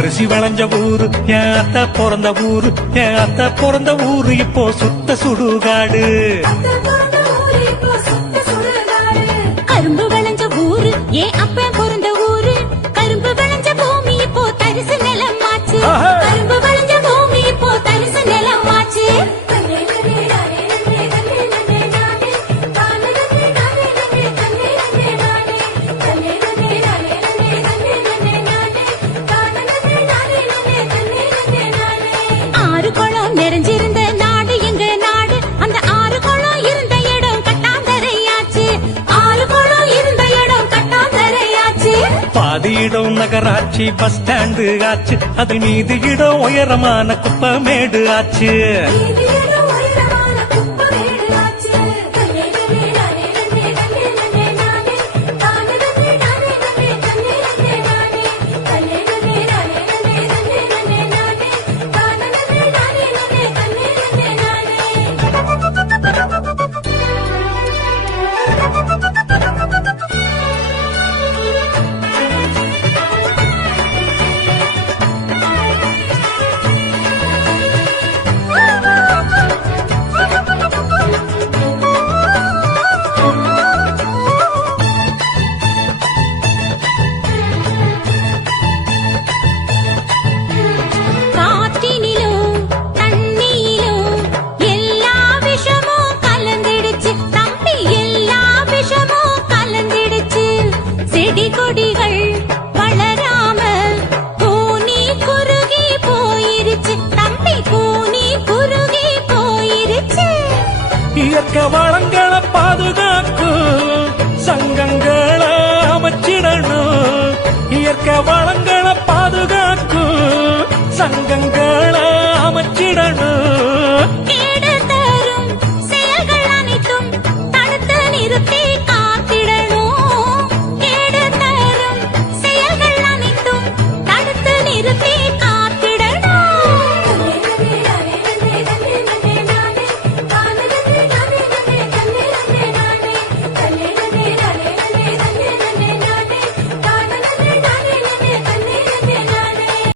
அரிசி விளைஞ்ச ஊரு என் அத்தை பிறந்த ஊரு, என் அத்தை பிறந்த ஊரு இப்போ சுத்த சுடுகாடு. கரும்பு விளைஞ்ச ஊரு என் அப்ப பிறந்த ஊரு, கரும்பு விளைஞ்ச பூமி இப்போ தரிசு நிலமாச்சு. கரும்பு விளைஞ்ச பூமி இப்போ தரிசு நிலமாச்சு. நிறைஞ்சிருந்த நாடு எங்க நாடு, அந்த 6 குளம் இருந்த இடம் கட்டாந்தரையாச்சு. 6 குளம் இருந்த இடம் கட்டாந்தரையாச்சு. பாதி இடம் நகராட்சி பஸ் ஸ்டாண்டு ஆச்சு, அதில் மீதி இடம் உயரமான குப்பமேடு ஆச்சு.